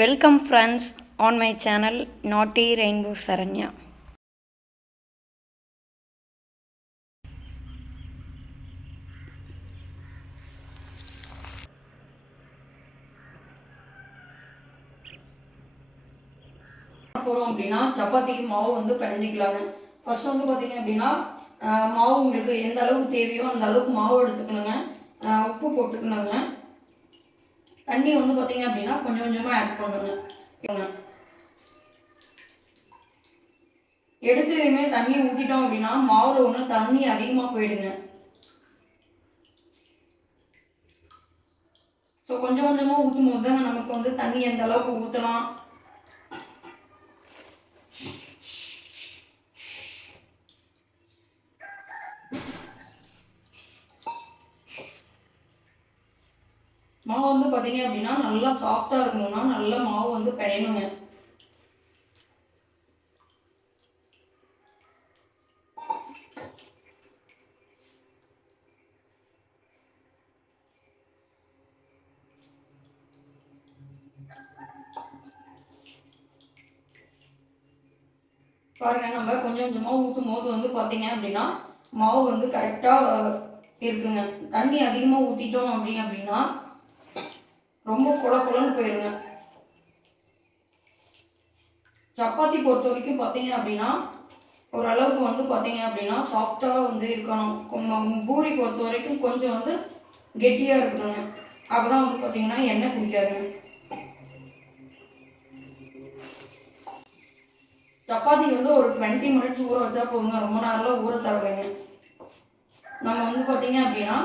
Welcome friends on my channel Naughty Rainbow Saranya. போறோம் அப்படினா சப்பாத்திக்கு மாவு வந்து பிணைஞ்சிக்கலாங்க. ஃபர்ஸ்ட் வந்து பாத்தீங்க அப்படினா மாவு உங்களுக்கு எந்த அளவுக்கு தேவையோ அந்த அளவுக்கு மாவு எடுத்துக்கணுங்க. உப்பு போட்டுக்கணுங்க. தண்ணி வந்து பாத்தீங்க அப்படினா கொஞ்சம் கொஞ்சமா ஆட் பண்ணுங்க. எடுத்துலயுமே தண்ணி ஊத்திட்டோம் அப்படினா மாவுல ஒண்ணு தண்ணி அதிகமா போயிடுங்க. ஸோ கொஞ்சம் கொஞ்சமா ஊற்றும் போது தான் நமக்கு வந்து தண்ணி எந்த அளவுக்கு ஊற்றலாம் மாவு வந்து பார்த்தீங்க அப்படின்னா நல்லா சாஃப்டாக இருக்கணும்னா நல்ல மாவு வந்து பிணையணுங்க. பாருங்க, நம்ம கொஞ்சம் கொஞ்சமாக ஊற்றும் போது வந்து பார்த்தீங்க அப்படின்னா மாவு வந்து கரெக்டாக இருக்குங்க. தண்ணி அதிகமாக ஊற்றிட்டோம் அப்படின்னா ரொம்ப குழன்னு போயிருங்க. சப்பாத்தி பொறுத்த வரைக்கும் பார்த்தீங்க அப்படின்னா ஓரளவுக்கு வந்து பார்த்தீங்க அப்படின்னா சாஃப்டாக வந்து இருக்கணும். பூரி பொறுத்த வரைக்கும் கொஞ்சம் வந்து கெட்டியாக இருக்கணுங்க. அப்போ தான் வந்து பார்த்தீங்கன்னா எண்ணெய் குடிக்காதுங்க. சப்பாத்திக்கு வந்து ஒரு 20 மினிட்ஸ் ஊற வச்சா போதுங்க. ரொம்ப நேரம்லாம் ஊற தேவையில்லைங்க. நம்ம வந்து பார்த்தீங்க அப்படின்னா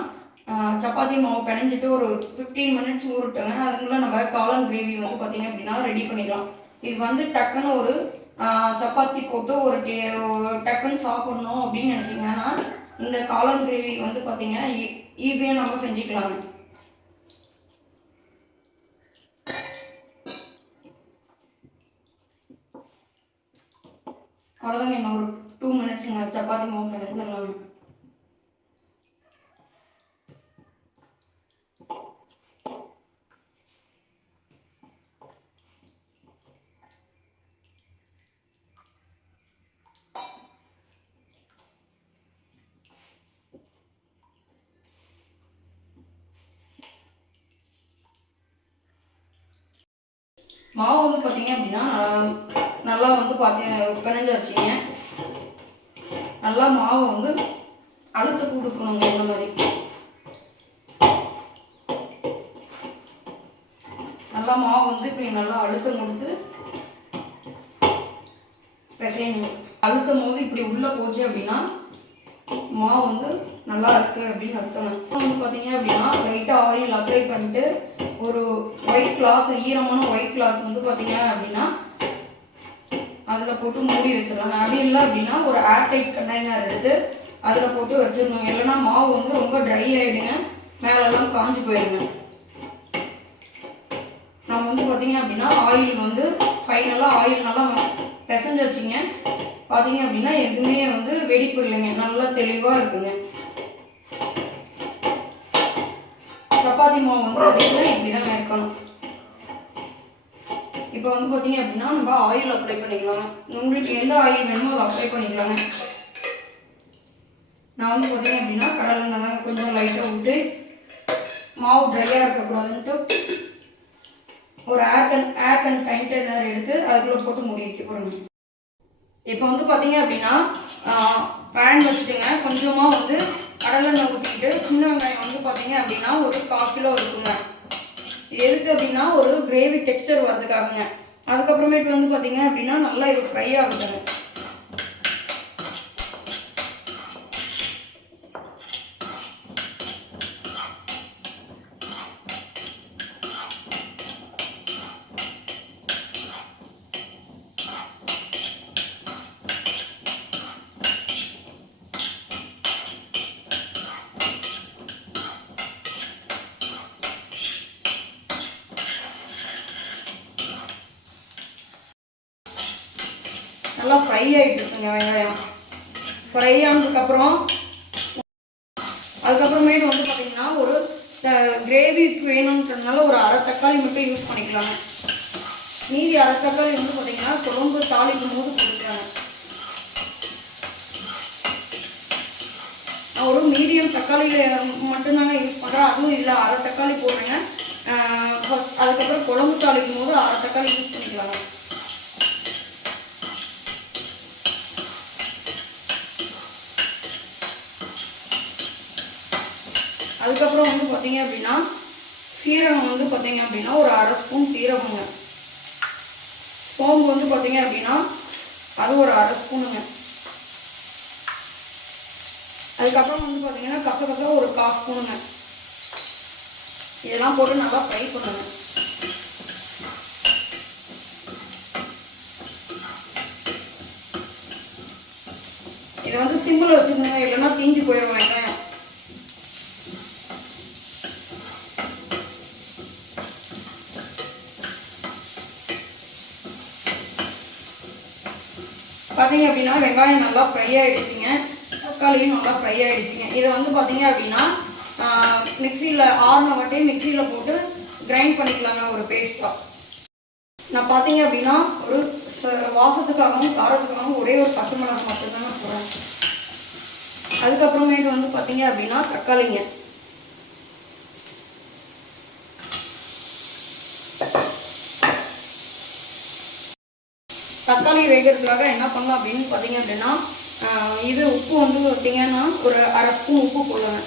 சப்பாத்தி மாவு பிணைஞ்சிட்டு ஒரு 15 மினிட்ஸ் ஊறட்டுங்க. அதுக்குள்ள நம்ம காளான் கிரேவி வந்து பார்த்தீங்க அப்படின்னா ரெடி பண்ணிக்கலாம். இது வந்து டக்குன்னு ஒரு சப்பாத்தி போட்டு ஒரு டக்குன்னு சாப்பிடணும் அப்படின்னு நினச்சிங்கன்னா இந்த காளான் கிரேவி வந்து பார்த்தீங்கன்னா ஈஸியாக நம்ம செஞ்சுக்கலாங்க. அவ்வளோதாங்க. என்ன ஒரு 2 மினிட்ஸுங்க சப்பாத்தி மாவு பிணைஞ்சிடலாங்க. மாவு வந்து பார்த்தீங்க அப்படின்னா நல்லா வந்து பிணைஞ்சு வச்சிங்க. நல்லா மாவை வந்து அழுத்த கொடுக்கணுங்க. இந்த மாதிரி நல்லா மாவு வந்து இப்படி நல்லா அழுத்தம் கொடுத்து பிசையணும். அழுத்தும் போது இப்படி உள்ள போச்சு அப்படின்னா மாவு வந்து நல்லா இருக்கு அப்படின்னு அர்த்தம். வந்து பார்த்தீங்க அப்படின்னா லைட்டாக ஆயில் அப்ளை பண்ணிட்டு ஒரு ஒயிட் கிளாத், ஈரமான ஒயிட் கிளாத் வந்து பார்த்தீங்க அப்படின்னா அதில் போட்டு மூடி வச்சிடலாங்க. அப்படி இல்லை அப்படின்னா ஒரு ஏர்டைட் கண்டெய்னர் எடுத்து அதில் போட்டு வச்சிடணும். இல்லைன்னா மாவு வந்து ரொம்ப ட்ரை ஆகிடுங்க, மேலெல்லாம் காஞ்சி போயிடுங்க. நம்ம வந்து பார்த்தீங்க அப்படின்னா ஆயில் வந்து ஃபைனலாக ஆயில் நல்லா பிசைஞ்சு வச்சிங்க. பார்த்தீங்க அப்படின்னா எதுவுமே வந்து வெடிப்பு இல்லைங்க, நல்லா தெளிவாக இருக்குங்க. சப்பாத்தி மாவு வந்து பார்த்தீங்கன்னா இப்படி தான் இருக்கணும். இப்போ வந்து பார்த்தீங்க அப்படின்னா நம்ம ஆயில் அப்ளை பண்ணிக்கலாங்க. உங்களுக்கு எந்த ஆயில் வேணுமோ அதை அப்ளை பண்ணிக்கலாங்க. நான் வந்து பார்த்தீங்க அப்படின்னா கடலெண்ணெய் தாங்க கொஞ்சம் லைட்டாக விட்டு மாவு ட்ரையாக இருக்கக்கூடாதுன்ட்டு ஒரு ஏர் கண்டெய்னர் எடுத்து அதுக்குள்ளே போட்டு மூடி வைக்க போடுங்க. இப்போ வந்து பார்த்தீங்க அப்படின்னா பேன் வச்சுட்டுங்க கொஞ்சமாக வந்து கடலெண்ணெய் ஊற்றிக்கிட்டு சின்ன வெங்காயம் வந்து பார்த்தீங்க அப்படின்னா ஒரு 1/4 கிலோ இருக்குங்க. இது எதுக்கு அப்படின்னா ஒரு கிரேவி டெக்ஸ்டர் வர்றதுக்காகங்க. அதுக்கப்புறமேட்டு வந்து பார்த்தீங்க அப்படின்னா நல்லா இது ஃப்ரை ஆகுதுங்க. நல்லா ஃப்ரை ஆகிட்டு இருக்குங்க வெங்காயம். ஃப்ரை ஆனதுக்கப்புறம் அதுக்கப்புறமேட்டு வந்து பார்த்தீங்கன்னா ஒரு கிரேவிக்கு வேணுன்றதுனால ஒரு 1/2 தக்காளி மட்டும் யூஸ் பண்ணிக்கலாங்க. மீதி அரை தக்காளி வந்து பார்த்தீங்கன்னா குழம்பு தாளிக்கும் போது போட்டுக்கிறாங்க. நான் ஒரு மீடியம் தக்காளியில் மட்டும்தாங்க யூஸ் பண்ணுறேன். அதுவும் இல்லை, அரை தக்காளி போடுறேங்க. அதுக்கப்புறம் குழம்பு தாளிக்கும் போது அரை தக்காளி யூஸ் பண்ணிக்கலாங்க. அதுக்கப்புறம் வந்து பார்த்தீங்க அப்படின்னா சீரகம் வந்து பார்த்தீங்க அப்படின்னா ஒரு அரை ஸ்பூன் சீரகங்க. சோம்பு வந்து பார்த்தீங்க அப்படின்னா அது ஒரு அரை ஸ்பூனுங்க. அதுக்கப்புறம் வந்து பார்த்தீங்கன்னா கசகசா ஒரு 1/4 ஸ்பூனுங்க. இதெல்லாம் போட்டு நல்லா ஃப்ரை பண்ணுங்க. இதை வந்து சிம்மில் வச்சுக்கோங்க, இல்லைன்னா தீஞ்சு போயிடுவாங்க. பார்த்தீங்க அப்படின்னா வெங்காயம் நல்லா ஃப்ரை ஆகிடுச்சிங்க, தக்காளியும் நல்லா ஃப்ரை ஆகிடுச்சிங்க. இதை வந்து பார்த்தீங்க அப்படின்னா மிக்சியில் ஆறின வாட்டி மிக்சியில் போட்டு கிரைண்ட் பண்ணிக்கலாங்க ஒரு பேஸ்ட்டாக. நான் பார்த்தீங்க அப்படின்னா ஒரு வாசத்துக்காகவும் காரத்துக்காகவும் ஒரே ஒரு பச்சை மிளகாய் மட்டும்தாங்க போடுறேன். அதுக்கப்புறமேட்டு வந்து பார்த்தீங்க அப்படின்னா தக்காளிங்க. தக்காளி வேகிறதுக்காக என்ன பண்ணலாம் அப்படின்னு பார்த்தீங்க அப்படின்னா இது உப்பு வந்து பார்த்தீங்கன்னா ஒரு அரை ஸ்பூன் உப்பு போடுவேன்.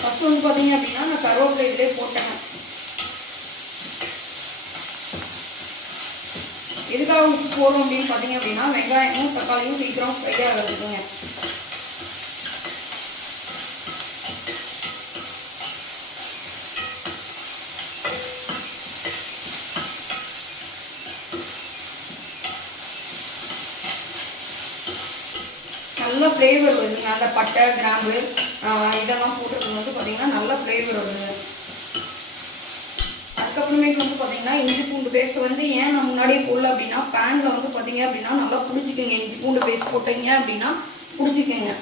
ஃபஸ்ட்டு வந்து பார்த்தீங்க அப்படின்னா நான் கருவேப்பிலை இதிலே போட்டேன். எதுக்காக உப்பு போடுறோம் அப்படின்னு பார்த்தீங்க அப்படின்னா வெங்காயமும் தக்காளியும் சீக்கிரம் ஃப்ரை ஆகிறதுக்குங்க. நல்ல ஃப்ளேவர் வருதுங்க. அந்த பட்டை கிராம்பு இதெல்லாம் போட்டுருக்கும் போது பார்த்தீங்கன்னா நல்ல ஃப்ளேவர் வருது. அதுக்கப்புறமேட்டு வந்து பார்த்தீங்கன்னா இஞ்சி பூண்டு பேஸ்ட் வந்து ஏன் நான் முன்னாடியே போடல அப்படின்னா பேனில் வந்து பார்த்தீங்க அப்படின்னா நல்லா பிடிச்சிக்கோங்க. இஞ்சி பூண்டு பேஸ்ட் போட்டீங்க அப்படின்னா பிடிச்சிக்கோங்க.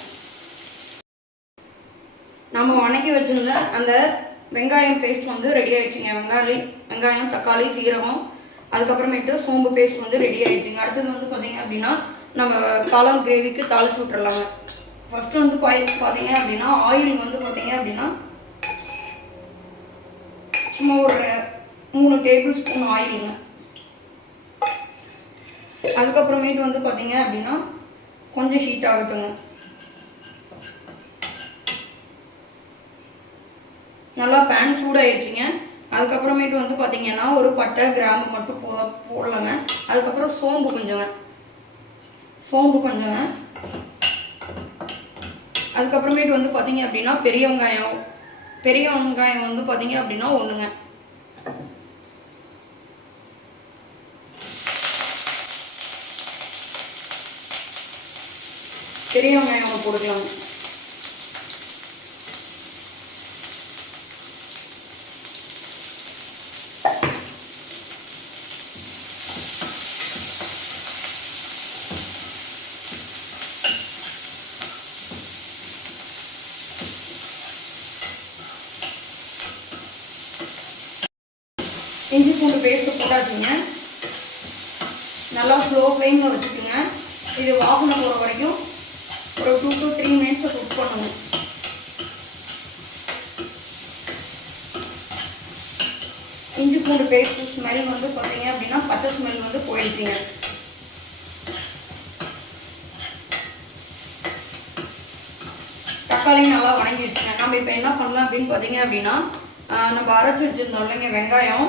நம்ம வணக்கி வச்சுருந்த அந்த வெங்காயம் பேஸ்ட் வந்து ரெடி ஆகிடுச்சிங்க. வெங்காயம் தக்காளி சீரகம் அதுக்கப்புறமேட்டு சோம்பு பேஸ்ட் வந்து ரெடி ஆகிடுச்சிங்க. அடுத்தது வந்து பார்த்தீங்க அப்படின்னா நம்ம காளான் கிரேவிக்கு தாளிச்சு விட்டுறலாங்க. ஃபஸ்ட்டு வந்து பார்த்தீங்க அப்படின்னா ஆயில் வந்து பார்த்தீங்க அப்படின்னா சும்மா ஒரு 3 டேபிள் ஸ்பூன் ஆயிலுங்க. அதுக்கப்புறமேட்டு வந்து பார்த்தீங்க அப்படின்னா கொஞ்சம் ஹீட் ஆகட்டுங்க. நல்லா பேன் சூடாகிடுச்சிங்க. அதுக்கப்புறமேட்டு வந்து பார்த்தீங்கன்னா ஒரு பட்டை கிராம்பு மட்டும் போடலாங்க. அதுக்கப்புறம் சோம்பு கொஞ்சங்க. அதுக்கப்புறமேட்டு வந்து பார்த்தீங்க அப்படின்னா பெரிய வெங்காயம் வந்து பார்த்தீங்க அப்படின்னா ஒன்றுங்க. பெரிய வெங்காயம் போட்டுக்கலாம். இஞ்சி பூண்டு பேஸ்ட்டு போட்டாச்சுங்க. நல்லா ஸ்லோ ஃப்ளேமில் வச்சுக்கோங்க. இது வாசனை போகிற வரைக்கும் ஒரு 2 to 3 மினிட்ஸை குக் பண்ணணும். இஞ்சி பூண்டு பேஸ்ட்டு ஸ்மெல் வந்து பார்த்தீங்க அப்படின்னா பச்சை ஸ்மெல் வந்து போயிடுச்சுங்க. தக்காளியும் நல்லா வணங்கி வச்சுங்க. நம்ம இப்போ என்ன பண்ணலாம் அப்படின்னு பார்த்தீங்க அப்படின்னா நம்ம அரைச்சி வச்சுருந்தோம் இல்லைங்க வெங்காயம்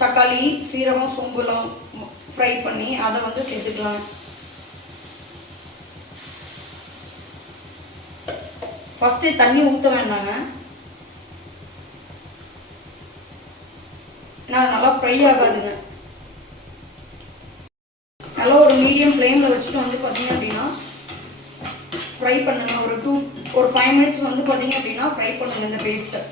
தக்காளி சீரகம் சோம்புலாம் ஃப்ரை பண்ணி அதை வந்து சேர்த்துக்கலாம். ஃபஸ்ட்டே தண்ணி ஊற்ற வேண்டாங்க. ஏன்னா நல்லா ஃப்ரை ஆகாதுங்க. நல்லா ஒரு மீடியம் ஃப்ளேமில் வச்சுட்டு வந்து பார்த்தீங்க அப்படின்னா ஃப்ரை பண்ணுங்க. ஒரு 5 மினிட்ஸ் வந்து பார்த்தீங்க அப்படின்னா ஃப்ரை பண்ணுங்க இந்த பேஸ்ட்டை.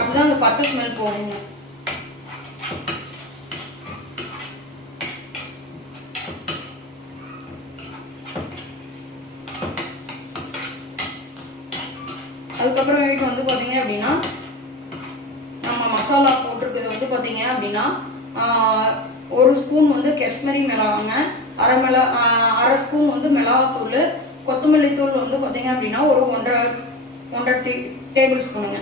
அப்படிதான் அந்த பச்சை ஸ்மெல் போகுங்க. வந்து பார்த்தீங்க அப்படின்னா நம்ம மசாலா போட்டிருக்கிறது வந்து பார்த்தீங்க அப்படின்னா 1 ஸ்பூன் வந்து காஷ்மீரி மிளகாங்க, அரை ஸ்பூன் வந்து மிளகாத்தூள், கொத்தமல்லி தூள் வந்து பார்த்தீங்க அப்படின்னா ஒரு 1.5 டேபிள் ஸ்பூனுங்க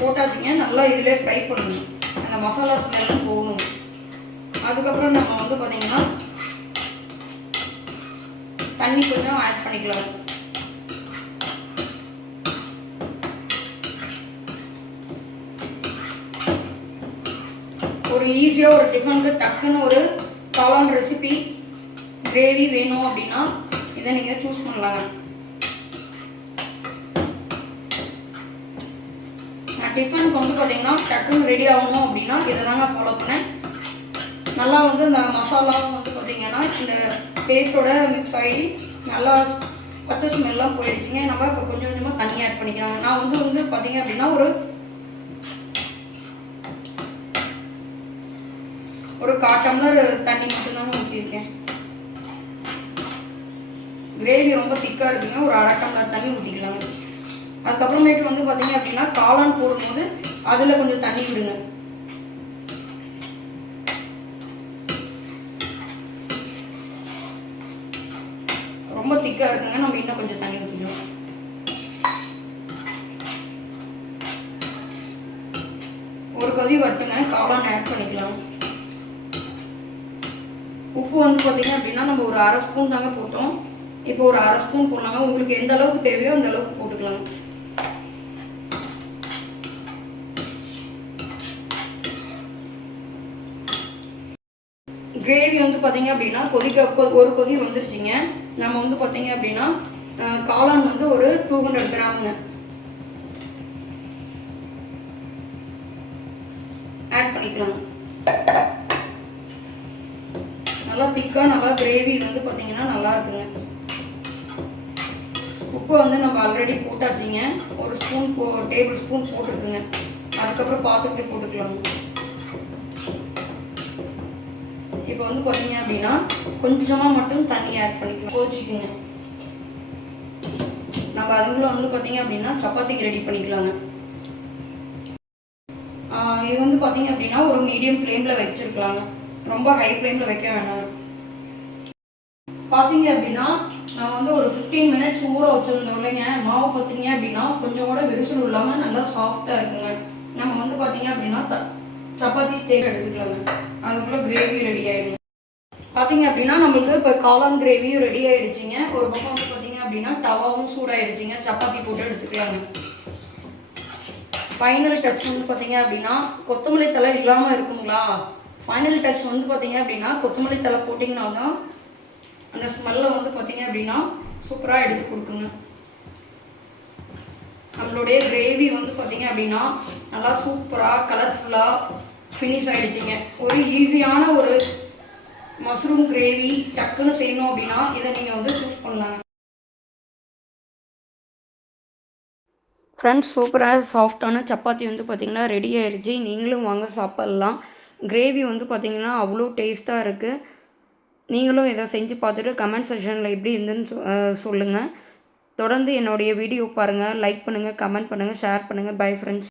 போட்டாச்சுங்க. நல்லா இதிலே ஃப்ரை பண்ணணும், அந்த மசாலா ஸ்மெல்லாம் போகணும். அதுக்கப்புறம் நம்ம வந்து பார்த்தீங்கன்னா தண்ணி கொஞ்சம் ஆட் பண்ணிக்கலாம். ஒரு ஈஸியாக ஒரு டிஃபனுக்கு டக்குன்னு ஒரு காளான் ரெசிபி கிரேவி வேணும் அப்படின்னா இதை நீங்கள் சூஸ் பண்ணலாங்க. நான் டிஃபனுக்கு வந்து பார்த்தீங்கன்னா டக்குன்னு ரெடி ஆகணும் அப்படின்னா இதை தாங்க ஃபாலோ பண்ணேன். நல்லா வந்து இந்த மசாலாவும் வந்து பார்த்தீங்கன்னா இந்த பேஸ்ட்டோட மிக்ஸ் ஆகி நல்லா பச்சை ஸ்மெல்லாம் போயிடுச்சுங்க. நம்ம இப்போ கொஞ்சம் கொஞ்சமாக தண்ணி ஆட் பண்ணிக்கிறாங்க. நான் வந்து பார்த்தீங்க அப்படின்னா ஒரு 1/4 டம்ளர் தண்ணி மட்டும்தாங்க ஊற்றிருக்கேன். கிரேவி ரொம்ப திக்காக இருக்குங்க, ஒரு 1/2 டம்ளர் தண்ணி ஊற்றிக்கலாங்க. அதுக்கப்புறமேட்டு வந்து பார்த்தீங்க அப்படின்னா காளான் போடும்போது அதில் கொஞ்சம் தண்ணி விடுங்க. ரொம்ப திக்காக இருக்குங்க, நம்ம இன்னும் கொஞ்சம் தண்ணி ஊற்றிக்கலாம். ஒரு கொதி வரட்டுங்க, காளான் ஆட் பண்ணிக்கலாம். உப்பு வந்து பார்த்தீங்க அப்படின்னா நம்ம ஒரு 1/2 ஸ்பூன் தாங்க போட்டோம். இப்போ ஒரு 1/2 ஸ்பூன் போடலாங்க. உங்களுக்கு எந்த அளவுக்கு தேவையோ அந்த அளவுக்கு போட்டுக்கலாம். கிரேவி வந்து பார்த்தீங்க அப்படின்னா ஒரு கொதி வந்துருச்சுங்க. நம்ம வந்து பார்த்தீங்க அப்படின்னா காளான் வந்து ஒரு 200 கிராமுங்க ஆட் பண்ணிக்கலாம். நல்லா திக்காக நல்லா கிரேவி வந்து பார்த்தீங்கன்னா நல்லா இருக்குங்க. உப்பு வந்து நம்ம ஆல்ரெடி போட்டாச்சுங்க, ஒரு ஸ்பூன் டேபிள் ஸ்பூன் போட்டுருக்குங்க. அதுக்கப்புறம் பார்த்துக்கிட்டு போட்டுக்கலாம். இப்போ வந்து பார்த்தீங்க அப்படின்னா கொஞ்சமாக மட்டும் தண்ணி ஆட் பண்ணிக்கலாம். கொதிச்சுக்குங்க. நம்ம அதுக்குள்ள வந்து பார்த்தீங்க அப்படின்னா சப்பாத்திக்கு ரெடி பண்ணிக்கலாங்க. இது வந்து பார்த்தீங்க அப்படின்னா ஒரு மீடியம் ஃப்ளேமில் வச்சுருக்கலாங்க, ரொம்ப ஹை ஃப்ளேமில் வைக்க வேணாம். பார்த்தீங்க அப்படின்னா நான் வந்து ஒரு 15 மினிட்ஸ் ஊற வச்சுருந்தோம் இல்லைங்க. மாவு பார்த்தீங்க அப்படின்னா கொஞ்சம் கூட விரிசல் இல்லாமல் நல்லா சாஃப்டாக இருக்குங்க. நம்ம வந்து பார்த்தீங்க அப்படின்னா சப்பாத்தி தேவை எடுத்துக்கலாங்க. அதுக்குள்ளே கிரேவி ரெடி ஆகிடுங்க. பார்த்தீங்க அப்படின்னா நம்மளுக்கு இப்போ காளான் கிரேவியும் ரெடி ஆகிடுச்சிங்க. ஒரு பக்கம் வந்து பார்த்தீங்க அப்படின்னா தவாவும் சூடாகிடுச்சிங்க. சப்பாத்தி போட்டு எடுத்துக்கலாங்க. ஃபைனல் டச் வந்து பார்த்தீங்க அப்படின்னா கொத்தமல்லி தழை இல்லாமல் இருக்குங்களா? ஃபைனல் டச் வந்து பார்த்தீங்க அப்படின்னா கொத்தமல்லி தழை போட்டிங்கன்னா தான் அந்த ஸ்மெல்லை வந்து பார்த்தீங்க அப்படின்னா சூப்பராக எடுத்து கொடுக்குங்க. நம்மளுடைய கிரேவி வந்து பார்த்தீங்க அப்படின்னா நல்லா சூப்பராக கலர்ஃபுல்லாக ஃபினிஷ் ஆகிடுச்சிங்க. ஒரு ஈஸியான ஒரு மஷ்ரூம் கிரேவி டக்குன்னு செய்யணும் அப்படின்னா இதை நீங்கள் வந்து சூஸ் பண்ணலாங்க. ஃப்ரெண்ட்ஸ், சூப்பராக சாஃப்டான சப்பாத்தி வந்து பார்த்திங்கன்னா ரெடி ஆயிடுச்சு. நீங்களும் வாங்க சாப்பிட்லாம். கிரேவி வந்து பார்த்திங்கன்னா அவ்வளோ டேஸ்ட்டாக இருக்குது. நீங்களும் இதை செஞ்சு பார்த்துட்டு கமெண்ட் செக்ஷனில் எப்படி இருந்துன்னு சொல்லுங்கள். தொடர்ந்து என்னுடைய வீடியோ பாருங்கள், லைக் பண்ணுங்கள், கமெண்ட் பண்ணுங்கள், ஷேர் பண்ணுங்கள். Bye friends.